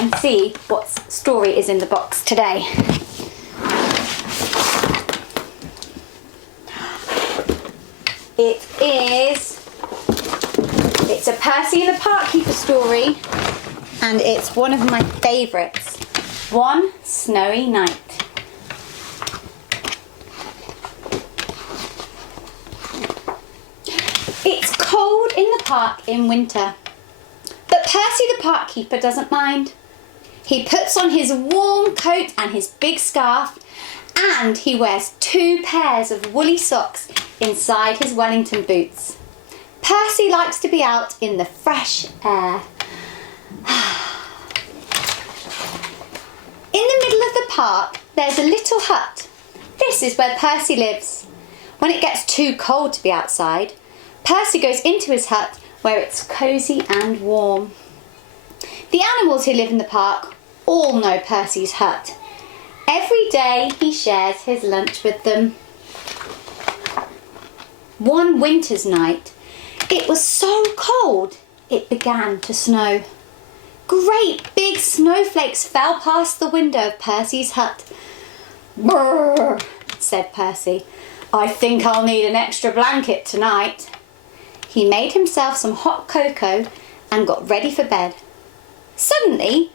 and see what story is in the box today. It's a Percy and the Park Keeper story, and it's one of my favourites. One Snowy Night. It's cold in the park in winter, but Percy the Park Keeper doesn't mind. He puts on his warm coat and his big scarf, and he wears 2 pairs of woolly socks inside his Wellington boots. Percy likes to be out in the fresh air. In the middle of the park, there's a little hut. This is where Percy lives. When it gets too cold to be outside, Percy goes into his hut where it's cosy and warm. The animals who live in the park all know Percy's hut. Every day he shares his lunch with them. One winter's night, it was so cold it began to snow. Great big snowflakes fell past the window of Percy's hut. "Brrr," said Percy. "I think I'll need an extra blanket tonight." He made himself some hot cocoa and got ready for bed. Suddenly,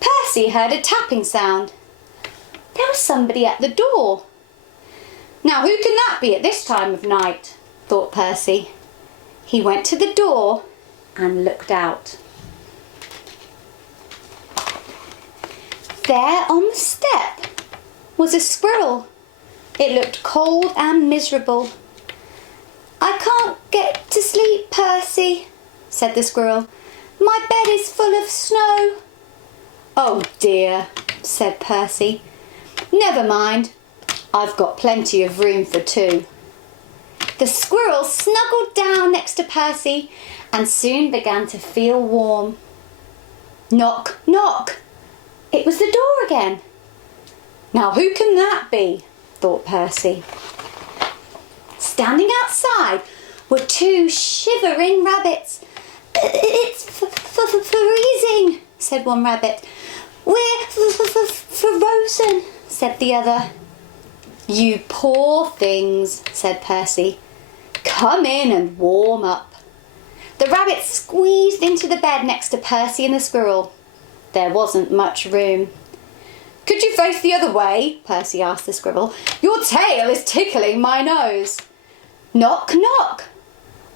Percy heard a tapping sound. There was somebody at the door. "Now who can that be at this time of night?" thought Percy. He went to the door and looked out. There on the step was a squirrel. It looked cold and miserable. "I can't get to sleep, Percy," said the squirrel. "My bed is full of snow." "Oh dear," said Percy. "Never mind, I've got plenty of room for 2. The squirrel snuggled down next to Percy and soon began to feel warm. Knock, knock. It was the door again. "Now who can that be?" thought Percy. Standing outside were 2 shivering rabbits. "It's freezing," said one rabbit. "We're frozen," said the other. "You poor things," said Percy. "Come in and warm up." The rabbits squeezed into the bed next to Percy and the squirrel. There wasn't much room. "Could you face the other way?" Percy asked the squirrel. "Your tail is tickling my nose." "Knock, knock."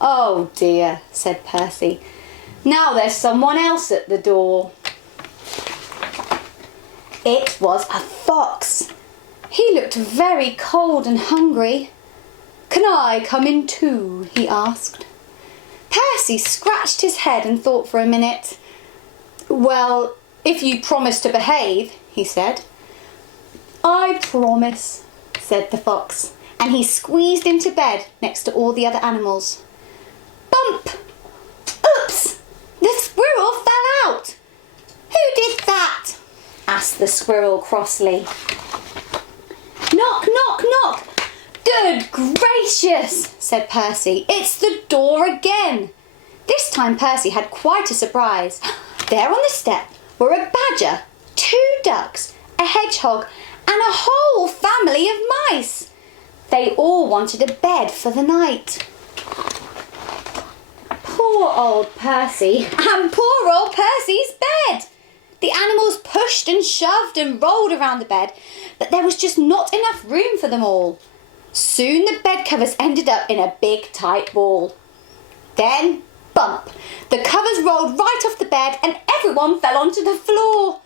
"Oh dear," said Percy. "Now there's someone else at the door." It was a fox. He looked very cold and hungry. "Can I come in too?" he asked. Percy scratched his head and thought for a minute. "Well, if you promise to behave," he said. "I promise," said the fox, and he squeezed into bed next to all the other animals. Bump! Oops! The squirrel fell out. "Who did that?" asked the squirrel crossly. "Knock, knock, knock." "Good gracious," said Percy. "It's the door again." This time Percy had quite a surprise. There on the step were a badger, 2 ducks, a hedgehog, and a whole family of mice. They all wanted a bed for the night. Poor old Percy, and poor old Percy's bed! The animals pushed and shoved and rolled around the bed, but there was just not enough room for them all. Soon the bed covers ended up in a big tight ball. Then, bump! The covers rolled right off the bed and everyone fell onto the floor.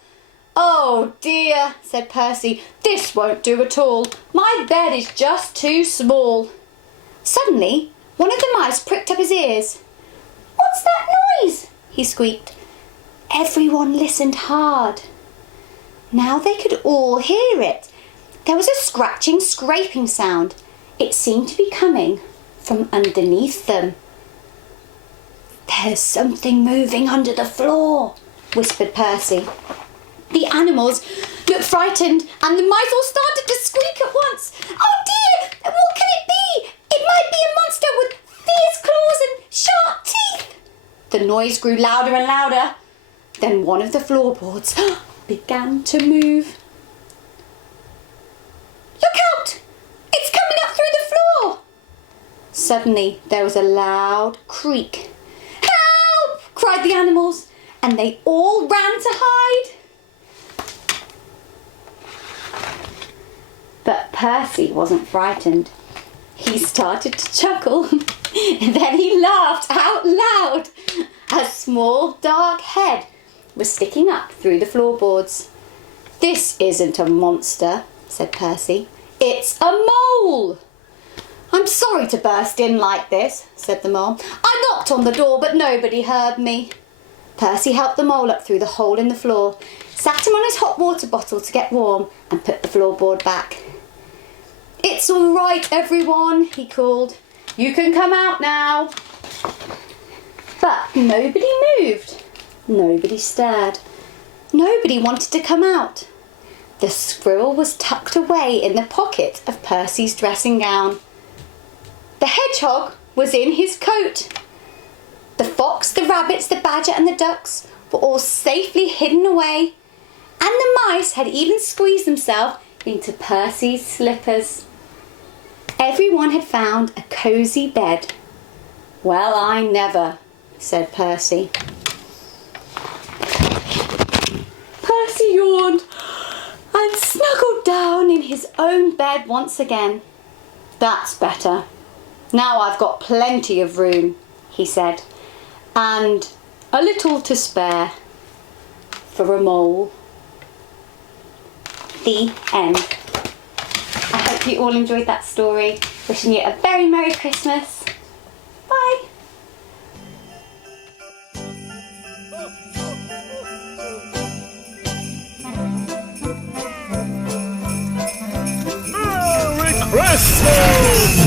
"Oh dear," said Percy, "this won't do at all. My bed is just too small." Suddenly, one of the mice pricked up his ears. "What's that noise?" he squeaked. Everyone listened hard. Now they could all hear it. There was a scratching, scraping sound. It seemed to be coming from underneath them. "There's something moving under the floor," whispered Percy. The animals looked frightened and the mice all started to squeak at once. "Oh dear, what can it be? It might be a monster with fierce claws and sharp teeth." The noise grew louder and louder. Then one of the floorboards began to move. Look out! It's coming up through the floor! Suddenly there was a loud creak. Help! Cried the animals, and they all ran to hide. But Percy wasn't frightened. He started to chuckle. Then he laughed out loud. A small dark head was sticking up through the floorboards. This isn't a monster, said Percy. It's a mole. I'm sorry to burst in like this, said the mole. I knocked on the door, but nobody heard me. Percy helped the mole up through the hole in the floor, sat him on his hot water bottle to get warm, and put the floorboard back. It's all right, everyone, he called. You can come out now. But nobody moved. Nobody stirred. Nobody wanted to come out. The squirrel was tucked away in the pocket of Percy's dressing gown. The hedgehog was in his coat. The fox, the rabbits, the badger and the ducks were all safely hidden away. And the mice had even squeezed themselves into Percy's slippers. Everyone had found a cosy bed. Well, I never, said Percy. Percy yawned and snuggled down in his own bed once again. That's better. Now I've got plenty of room, he said, and a little to spare for a mole. The end. I hope you all enjoyed that story. Wishing you a very Merry Christmas. Bye. Merry Christmas!